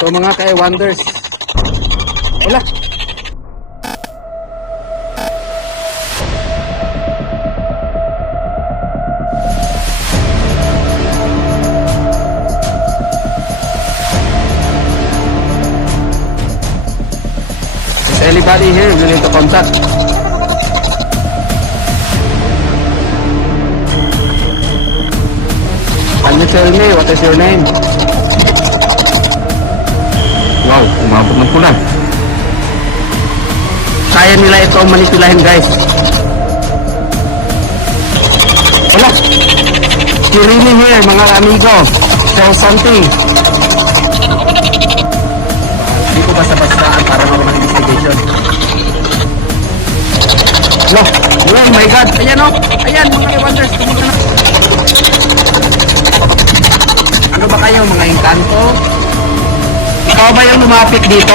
So mga ka-wonders, wala. Is anybody here willing to contact? Can you tell me what is your name? Wow, umabot ng pula. Kaya nila ito manipulahin, guys. Wala. You really here, mga amigo. Tell something. Hindi ko basta-basta ang paranormal investigation. Wala. Oh my God. Ayan o. Ayan, mga wonders. Tumulong na. Ano ba kayo, mga engkanto? Ikaw ba yung lumapit dito?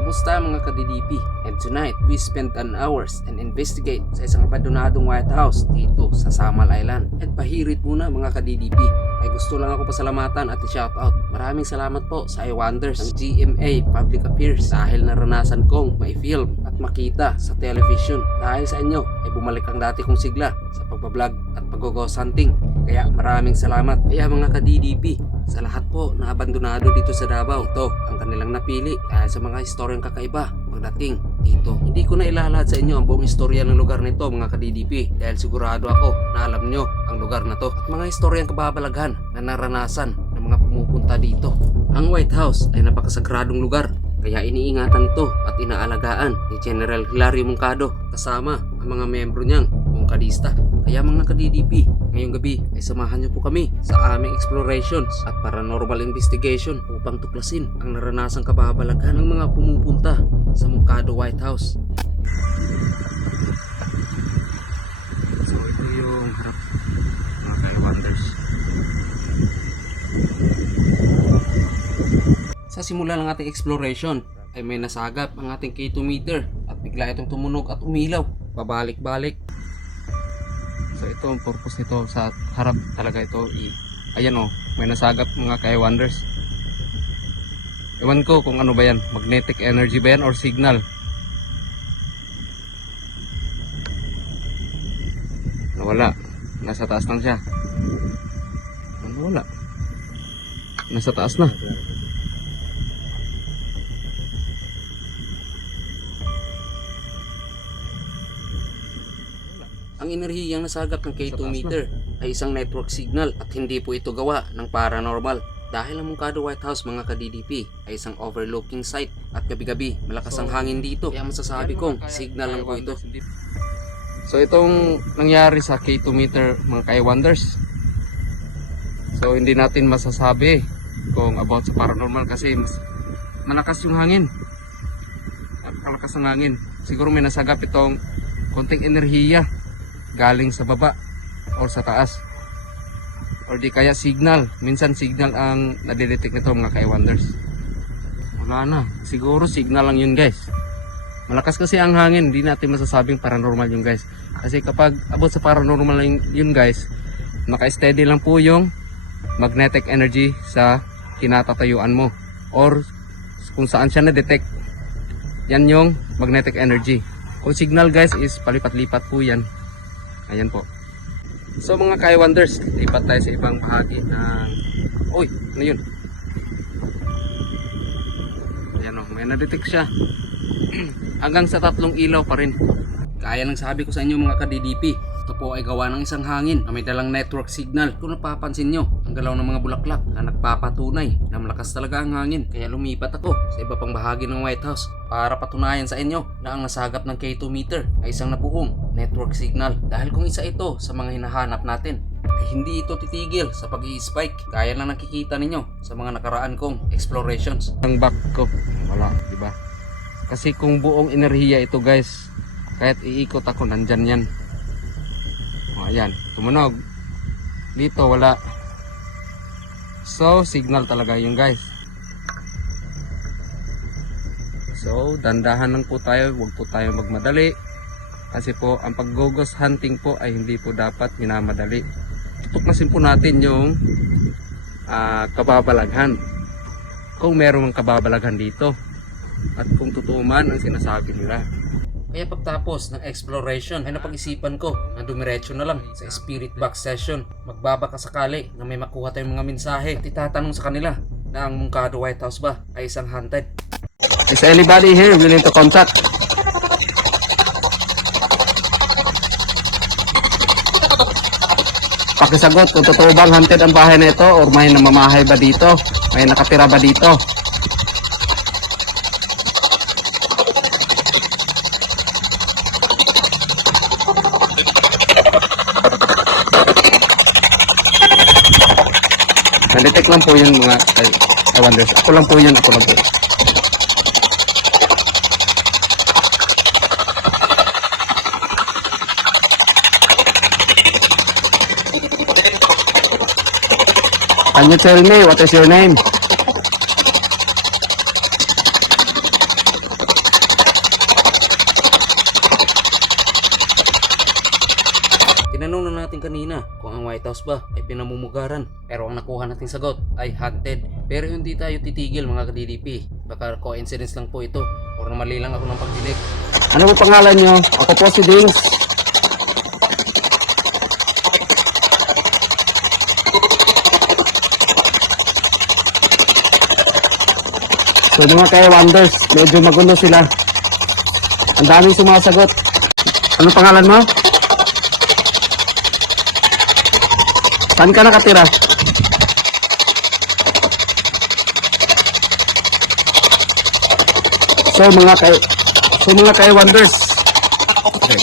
Kumusta mga ka-DDP? And tonight, we spent an hours and investigate sa isang abandonadong White House dito sa Samal Island. At pahirit muna mga ka-DDP. Ay gusto lang ako pasalamatan at i-shoutout. Maraming salamat po sa iWonders ng GMA Public Affairs dahil naranasan kong mai-film at makita sa television. Dahil sa inyo ay bumalik ang dati kong sigla sa pagbablog at pag-ghost hunting. Kaya maraming salamat. Kaya mga ka-DDP, sa lahat po na abandonado dito sa Davao, ito ang kanilang napili dahil sa mga istoryang kakaiba pagdating dito. Hindi ko na ilalahad sa inyo ang buong istorya ng lugar nito mga ka-DDP dahil sigurado ako na alam nyo ang lugar na to at mga istoryang kababalaghan na naranasan ng mga pumupunta dito. Ang White House ay napakasagradong lugar kaya iniingatan ito at inaalagaan ni General Hilario Moncado kasama ang mga membro niyang Moncadista. Kaya mga ka-DDP, ngayong gabi ay samahan niyo po kami sa aming explorations at paranormal investigation upang tuklasin ang naranasang kababalaghan ng mga pumupunta sa Moncado White House. So ito yung harap mga ka-wonders. Sa simula ng ating exploration ay may nasagap ang ating K2 meter at bigla itong tumunog at umilaw pabalik-balik. So ito ang purpose nito sa harap talaga ito. Ayan o, may nasagap mga ka-wonders. Ewan ko kung ano ba yan, magnetic energy ba yan or signal. Nawala, nasa taas lang siya. Nawala, nasa taas na. Ang enerhiyang nasagap ng K2 meter ay isang network signal at hindi po ito gawa ng paranormal. Dahil ang Moncado White House mga ka-DDP ay isang overlooking site at gabi-gabi malakas ang hangin dito. Kaya masasabi kong signal lang po ito. So itong nangyari sa K2 meter mga ka-wonders. So hindi natin masasabi kung about sa paranormal kasi malakas yung hangin. Malakas ang hangin. Siguro may nasagap itong konting enerhiya galing sa baba or sa taas or di kaya signal. Minsan signal ang nadidetect nito mga ka-wonders. Wala na, siguro signal lang yun guys. Malakas kasi ang hangin, hindi natin masasabing paranormal yun guys. Kasi kapag abot sa paranormal yun guys, naka-steady lang po yung magnetic energy sa kinatatayuan mo or kung saan siya na-detect. Yan yung magnetic energy. Kung signal guys is palipat-lipat po yan. Ayan po. So mga ka-wonders, lipat tayo sa ibang bahagi ng... Uy, ano yun? Ayan o, may na-detect siya. Hanggang sa 3 ilaw pa rin. Kaya ng sabi ko sa inyo mga ka-DDP, ito po ay gawa ng isang hangin na may dalang network signal. Kung napapansin nyo, ang galaw ng mga bulaklak na nagpapatunay na malakas talaga ang hangin. Kaya lumipat ako sa iba pang bahagi ng White House para patunayan sa inyo na ang nasagap ng K2 meter ay isang nabuong network signal. Dahil kung isa ito sa mga hinahanap natin, ay hindi ito titigil sa pag-i-spike. Gaya lang nakikita ninyo sa mga nakaraan kong explorations. Ang back ko, wala, diba? Kasi kung buong enerhiya ito guys, kahit iikot ako, nandyan yan. O, ayan, tumunog. Dito, wala. So, signal talaga yun guys. So, dandahan lang po tayo, huwag po tayo magmadali. Kasi po, ang pag-ghost hunting po ay hindi po dapat minamadali. Tuklasin po natin yung kababalaghan. Kung meron mang kababalaghan dito. At kung totoo man ang sinasabi nila. Kaya pagtapos ng exploration ay napag-isipan ko na dumiretso na lang sa spirit box session. Magbabaka sakali na may makuha tayong mga mensahe at itatanong sa kanila na ang Mungkado White House ba ay isang haunted. Is anybody here willing to contact? Pakisagot kung totoo bang haunted ang bahay na ito or may namamahay ba dito? May nakatira ba dito? Na-detect lang po yun mga wonders. Ako lang po yun, ako lang po. Can you tell me what is your name? Tinanong na natin kanina kung ang White House ba ay pinamumugaran, pero ang nakuha nating sagot ay haunted. Pero hindi tayo titigil mga ka-DDP, baka coincidence lang po ito or mali lang ako ng pagdinig. Ano po pangalan nyo? Ako po si Dings. So mga kaya wonders, medyo magulo sila. Ang daming sumasagot. Ano pangalan mo? Saan ka nakatira? So mga kay wonders. Okay.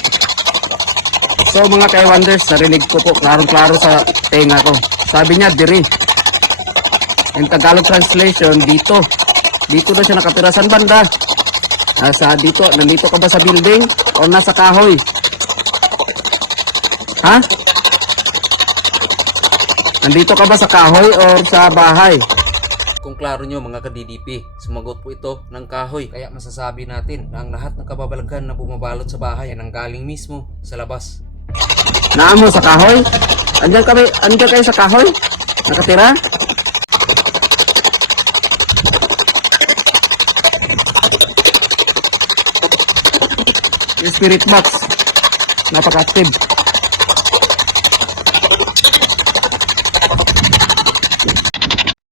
So mga kay wonders, narinig ko po klaro-klaro sa tenga ko. Sabi niya diri. In Tagalog translation, dito. Dito na siya nakatira. Saan banda? Nandito ka ba sa building o nasa kahoy? Ha? Nandito ka ba sa kahoy o sa bahay? Kung klaro nyo mga ka-DDP, sumagot po ito ng kahoy. Kaya masasabi natin na ang lahat ng kababalaghan na bumabalot sa bahay ay nanggaling mismo sa labas. Naamo sa kahoy? Andiyan kayo sa kahoy? Nakatira? Yung spirit box, napaka-active.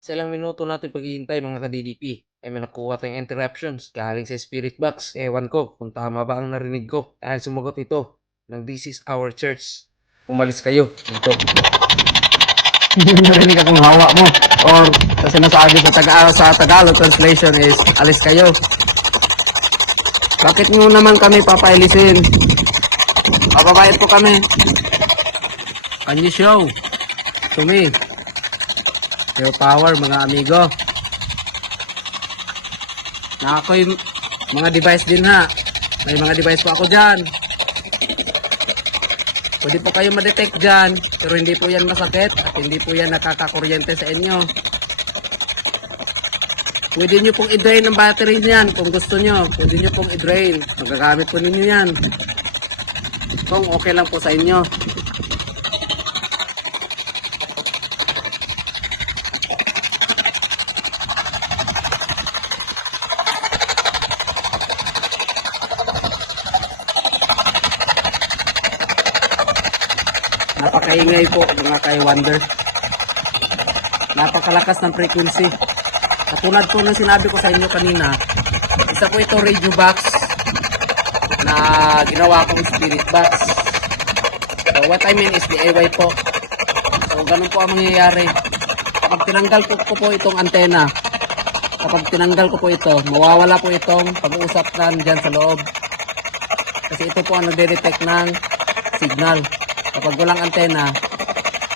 Sa ilang minuto natin paghihintay mga ka-DDP ay may nakuha tayong interruptions galing sa spirit box. Ewan ko kung tama ba ang narinig ko dahil sumagot ito ng "This is our church." Umalis kayo dito. Hindi mo narinig akong hawa mo or sinasabi sa Tagalog translation is alis kayo. Bakit mo naman kami papailisin? Papabayad po kami. Can you show to me your power mga amigo? Na ako'y mga device din ha. May mga device po ako dyan. Pwede po kayo ma-detect dyan. Pero hindi po yan masakit at hindi po yan nakakakuryente sa inyo. Pwede nyo pong i-drain ang battery niyan kung gusto nyo. Pwede nyo pong i-drain. Magagamit po ninyo yan. Kung okay lang po sa inyo. Napakaingay po mga kay-wonder. Napakalakas ng frequency. Katulad po ng sinabi ko sa inyo kanina, isa po ito radio box na ginawa kong spirit box. So what I mean is DIY po. So ganun po ang mangyayari. Kapag tinanggal ko po itong antena, kapag tinanggal ko po ito, mawawala po itong pag-uusap dyan sa loob. Kasi ito po ang nagde-detect ng signal. Kapag walang antena,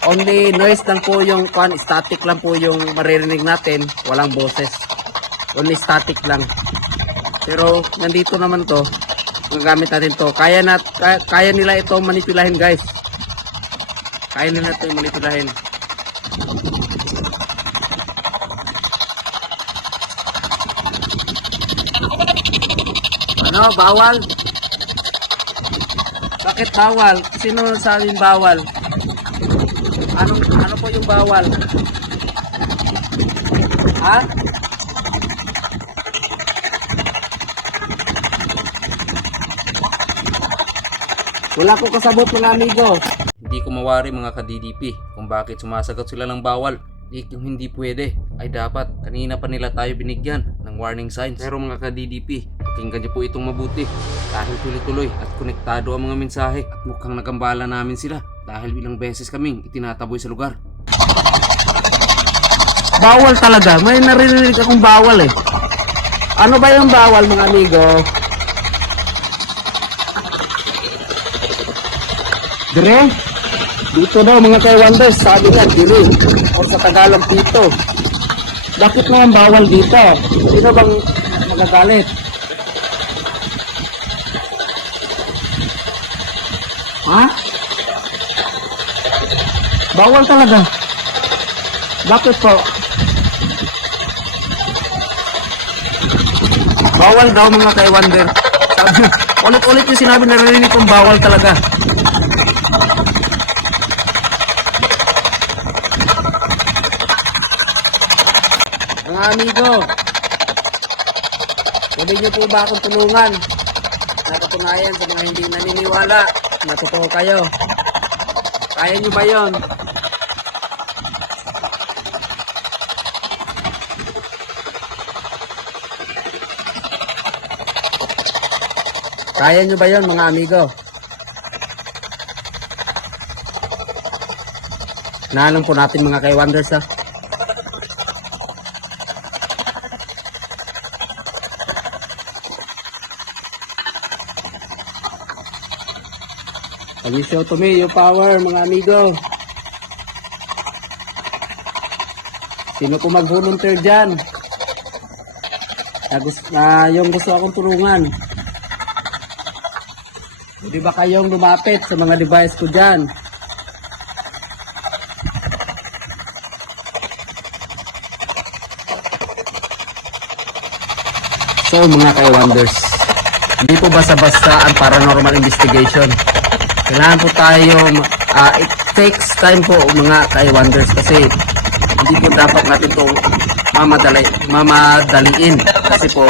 only noise lang po yung static lang po yung maririnig natin, walang boses. Only static lang. Pero nandito naman to, magagamit natin to. Kaya nila ito manipulahin, guys. Kaya nila ito manipulahin. Ano, bawal? Bakit bawal? Sino sabing bawal? Ano po yung bawal? Ha? Wala ko kasabot mga amigo. Hindi ko mawari mga ka-DDP kung bakit sumasagot sila ng bawal. Yung hindi pwede ay dapat kanina pa nila tayo binigyan ng warning signs. Pero mga ka-DDP, pakinggan niyo po itong mabuti dahil tuloy-tuloy at konektado ang mga mensahe at mukhang nagambala namin sila dahil ilang beses kaming itinataboy sa lugar. Bawal talaga, may naririnig akong bawal eh. Ano ba yung bawal mga amigo? Dire? Dito daw mga kay-wonders, sabi nga dili o sa Tagalog dito. Bakit naman bawal dito? Sino bang magagalit? Ha? Bawal talaga. Bakit po? Bawal daw mga kay-wonder. Ulit-ulit yung sinabi, narinig kong bawal talaga. Mga amigo, pwede nyo po ba akong tulungan? Napatunayan sa mga hindi naniniwala na totoo kayo. Kaya nyo ba yon? Kaya nyo ba yon mga amigo? Naanong po natin mga kay-wonders ha. Can you show to me your power mga amigo? Sino po mag-volunteer dyan? Yung gusto akong tulungan. Hindi ba kayong lumapit sa mga device ko dyan? So mga kay-wonders, hindi po basta-basta ang paranormal investigation. Kailangan po tayo, it takes time po mga kay-wonders kasi hindi po dapat natin ito mamadaliin kasi po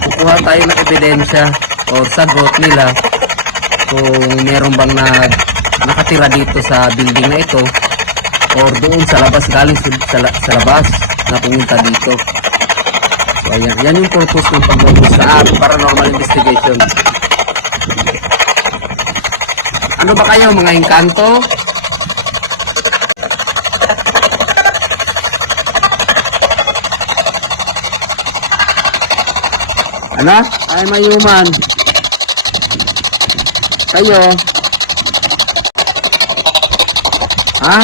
kukuha tayo ng ebidensya o sagot nila kung meron bang nakatira dito sa building na ito or doon sa labas, galing sa labas na pumunta dito. So ayan, yan yung purpose ng pag-focus sa paranormal investigation. Ano ba kayo mga engkanto? Ano? Ay mayuman. Kayo? Ha?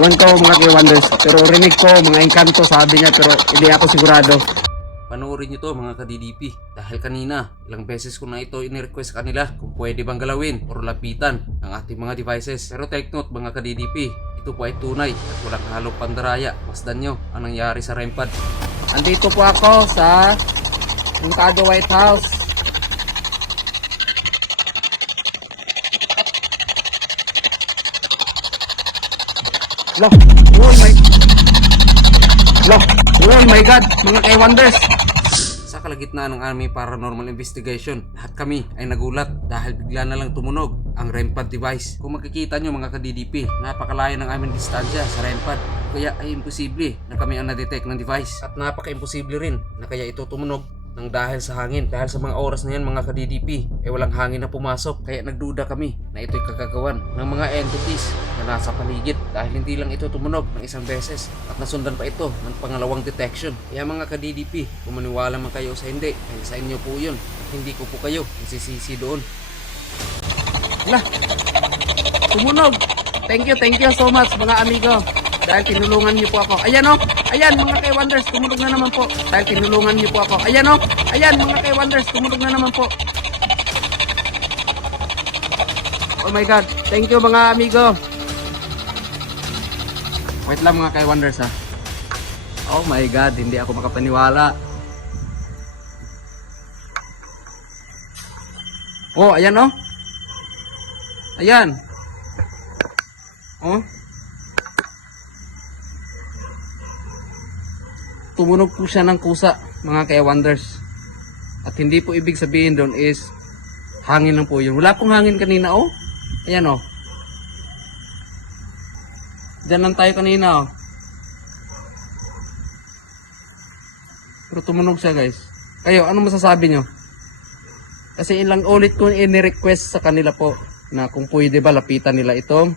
Ewan ko mga kay-wonders, pero rinig ko mga engkanto sabi niya pero hindi ako sigurado. Panoorin nyo to mga ka-DDP dahil kanina ilang beses ko na ito in-request sa kanila kung pwede bang galawin o lapitan ang ating mga devices. Pero take note mga ka-DDP, ito po ay tunay at walang halong pandaraya. Masdan nyo ang nangyari sa REMPAD. Andito po ako sa Puntado White House. Loh, oh my God, mga kay-wonders. Sa kalagitnaan ng aming paranormal investigation, lahat kami ay nagulat dahil bigla na lang tumunog ang REMPAD device. Kung makikita nyo mga ka-DDP, napakalayo ng aming distansya sa REMPAD. Kaya ay imposible na kami ang na-detect ng device. At napaka-imposible rin na kaya ito tumunog ng dahil sa hangin. Dahil sa mga oras na yan mga ka-DDP, walang hangin na pumasok. Kaya nagduda kami na ito'y kagagawan ng mga entities na nasa paligid. Dahil hindi lang ito tumunog ng isang beses at nasundan pa ito ng pangalawang detection. Kaya mga ka-DDP, kung maniwala man kayo sa hindi, ay sa inyo po yun. At hindi ko po kayo isisisi doon. Wala, tumunog. Thank you so much mga amigo. Dahil tinulungan niyo po ako. Ayan o. Ayan mga kay-wonders. Tumulog na naman po. Dahil tinulungan niyo po ako. Ayan o. Ayan mga kay-wonders. Tumulog na naman po. Oh my God. Thank you mga amigo. Wait lang mga kay-wonders ha. Oh my God. Hindi ako makapaniwala. Oh, ayan oh. Ayan. Oh. Tumunog po siya ng kusa, mga ka-wonders. At hindi po ibig sabihin doon is hangin lang po yun. Wala pong hangin kanina oh. Ayan oh. Diyan lang tayo kanina oh. Pero tumunog siya guys. Kayo, ano masasabi nyo? Kasi ilang ulit ko ini-request sa kanila po na kung pwede ba lapitan nila itong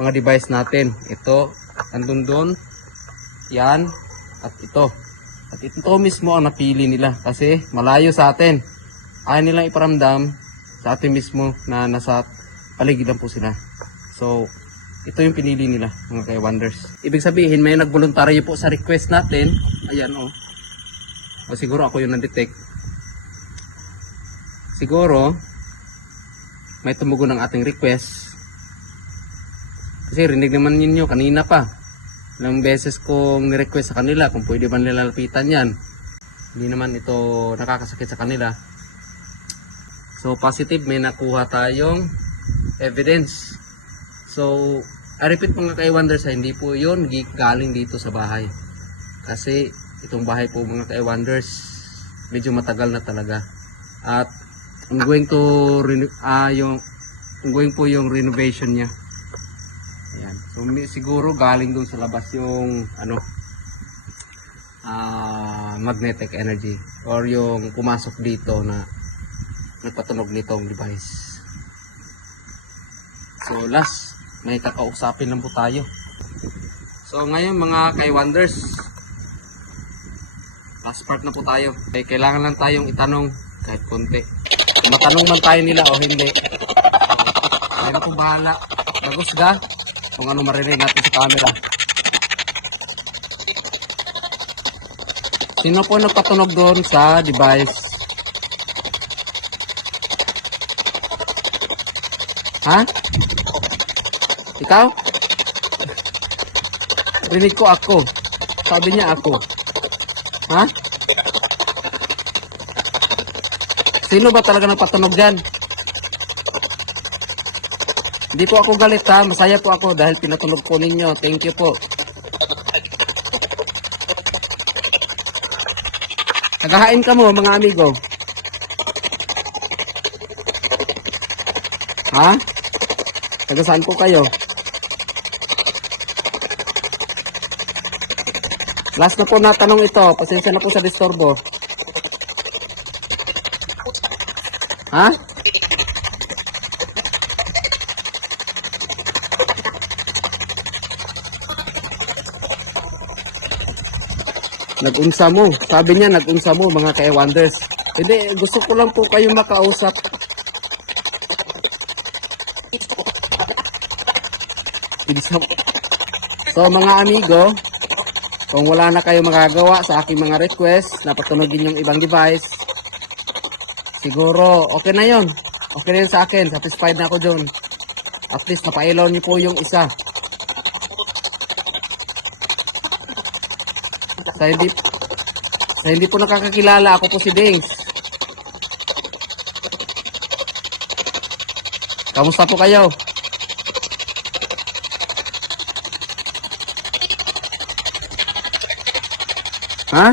mga device natin. Ito, andun doon. Yan. At ito. At ito mismo ang napili nila kasi malayo sa atin. Ayaw nilang iparamdam sa atin mismo na nasa paligidan po sila. So, ito yung pinili nila mga ka-wonders. Ibig sabihin may nagboluntaryo po sa request natin. Ayan oh. O siguro ako yung na-detect. Siguro may tumugon ng ating request. Kasi rinig naman ninyo kanina pa. Ilang beses kong ni-request sa kanila kung pwede ba nila lapitan yan. Hindi naman ito nakakasakit sa kanila. So positive, may nakuha tayong evidence. So I repeat mga ka-wonders, hindi po yun galing dito sa bahay. Kasi itong bahay po mga ka-wonders medyo matagal na talaga. At ongoing po yung renovation niya. Ayan. So siguro galing doon sa labas yung magnetic energy or yung pumasok dito na nagpatunog nitong device. So last, may kakausapin lang po tayo. So ngayon mga ka-wonders, last part na po tayo. Okay, kailangan lang tayong itanong kahit konti. Matanong man tayo nila o hindi. Ay na po bahala. Nagusga kung ano marinig natin sa camera. Sino po nagpatunog doon sa device? Ha? Ikaw? Rinig ko ako. Sabi niya ako. Ha? Sino ba talaga nagpatunog dyan? Hindi po ako galit ha. Masaya po ako dahil pinatunog po ninyo. Thank you po. Naghahain ka mo mga amigo. Ha? Taga saan po kayo? Last na po natanong ito. Pasensya na po sa disturbo. Ha? Nag-unsa mo. Sabi niya nag-unsa mo mga ka-wonders. Hindi, gusto ko lang po kayong makausap. So mga amigo, kung wala na kayo magagawa sa aking mga request na patunogin yung ibang device, siguro okay na yon. Okay na yun sa akin. Satisfied na ako dun. At least napailaw niyo po yung isa. Sa hindi po nakakakilala, ako po si Dings. Kamusta po kayo? Ha?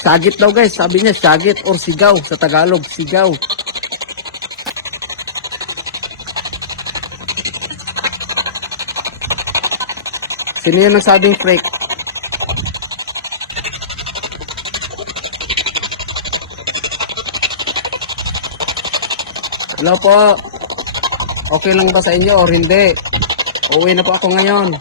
Sagit daw guys. Sabi niya sagit or sigaw sa Tagalog. Sigaw. Sino yung nagsabing freak? Hello po. Okay lang ba sa inyo or hindi? Uuwi na po ako ngayon.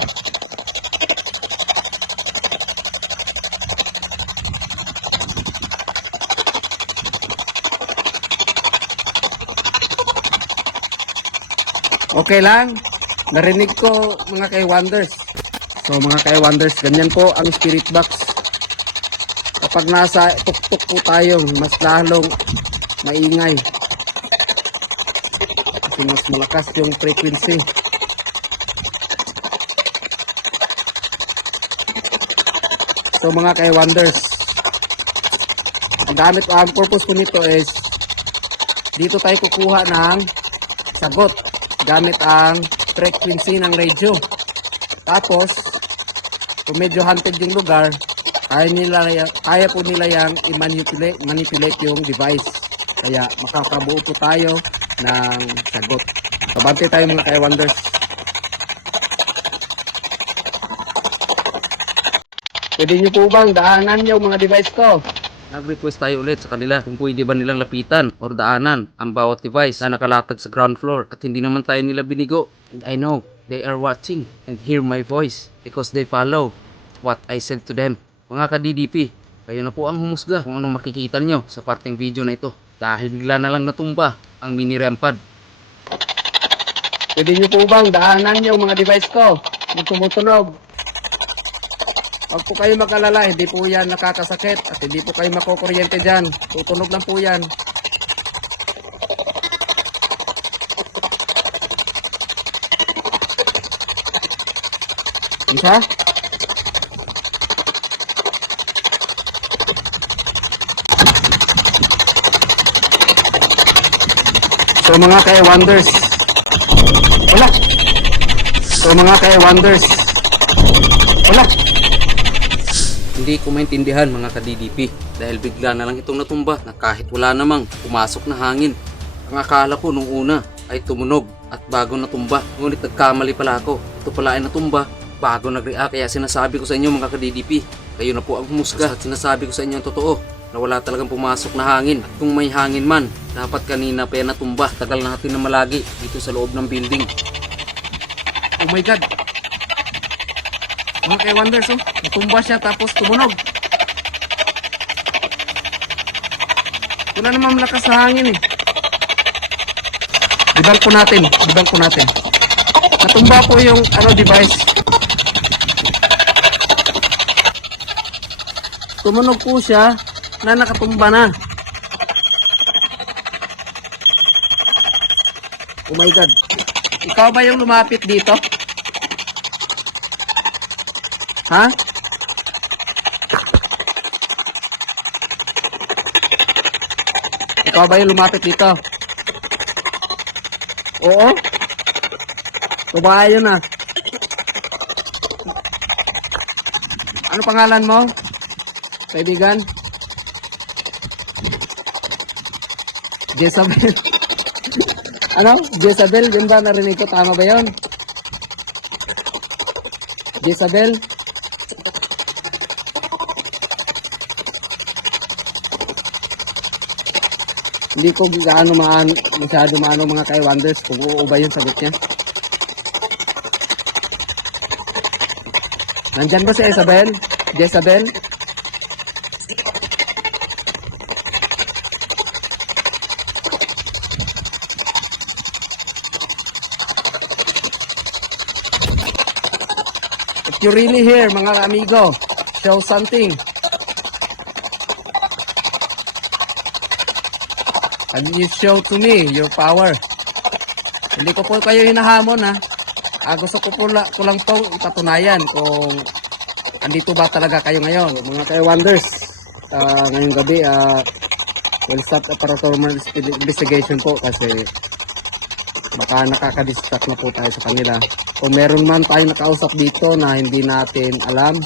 Okay lang. Narinig ko mga ka-wonders. So mga ka-wonders, ganyan po ang spirit box. Kapag nasa tuktok po tayo, mas lalong maingay. Kasi mas malakas yung frequency. So mga ka-wonders, ang purpose ko nito is dito tayo kukuha ng sagot gamit ang frequency ng radio. Tapos, kung medyo haunted yung lugar, kaya po nila yang i-manipulate yung device. Kaya makakabuo po tayo ng sagot. Kabante tayo mga ka-wonders. Pwede nyo po bang daanan yung mga device ko? Nag-request tayo ulit sa kanila kung pwede ba nilang lapitan or daanan ang bawat device na nakalatag sa ground floor at hindi naman tayo nila binigo. And I know they are watching and hear my voice because they follow what I said to them. Mga ka-DDP, kayo na po ang humusga kung anong makikita nyo sa parteng video na ito dahil bigla na lang natumba ang mini REM pad. Pwede nyo po bang daanan yung mga device ko kung tumutunog? Huwag po kayo mag-alala, hindi po yan nakakasakit at hindi po kayo makukuryente dyan. Tutunog lang po yan. Isa? So mga ka-wonders, wala. So mga ka-wonders, wala. Hindi ko maintindihan mga ka-DDP dahil bigla na lang itong natumba na kahit wala namang pumasok na hangin. Ang akala ko nung una ay tumunog at bago natumba. Ngunit nagkamali pala ako. Ito pala ay natumba bago nag-react. Kaya sinasabi ko sa inyo mga ka-DDP, kayo na po ang humusga at sinasabi ko sa inyo ang totoo na wala talagang pumasok na hangin. At kung may hangin man, dapat kanina pa yan natumba. Tagal natin na malagi dito sa loob ng building. Oh my God! Mga ka-wonders, oh, natumba siya tapos tumunog. Wala namang malakas na hangin eh. Dibang po natin. Natumba po yung device. Tumunog po siya na nakatumba na. Oh my God. Ikaw ba yung lumapit dito? Ha? Ikaw ba yung lumapit dito? Oo? Babae yun ah. Ano pangalan mo? Kaibigan? Jezabel. Ano? Jezabel? Yun ba narinig ko? Tama ba yun? Jezabel? Hindi ko masyado maano mga ka-wonders kung oo ba yung sagot niya. Nandyan ba si Isabel? Jezabel? If you're really here mga amigo, show something. And you show to me your power. Hindi ko po kayo hinahamon ha. Gusto ko lang pong ipatunayan kung andito ba talaga kayo ngayon. Mga ka-wonders, ngayong gabi, we'll start a paranormal investigation po kasi baka nakaka-distract na po tayo sa kanila. Kung meron man tayong nakausap dito na hindi natin alam,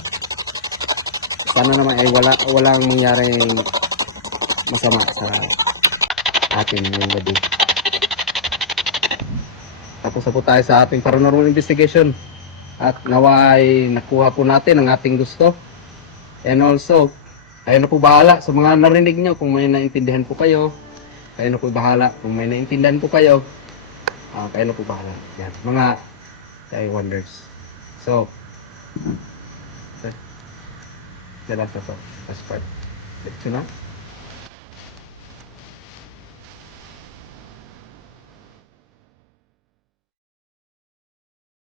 sana naman ay walang mangyaring masama sa atin ngayong gabi. Tapos na po tayo sa ating paranormal investigation at nawa ay nakuha po natin ang ating gusto. And also, kayo na po bahala sa mga narinig nyo. Kung may naintindihan po kayo, kayo na po bahala. Kung may naintindihan po kayo, kayo na po bahala. Yan, mga wonders. So, the last part. Let's na.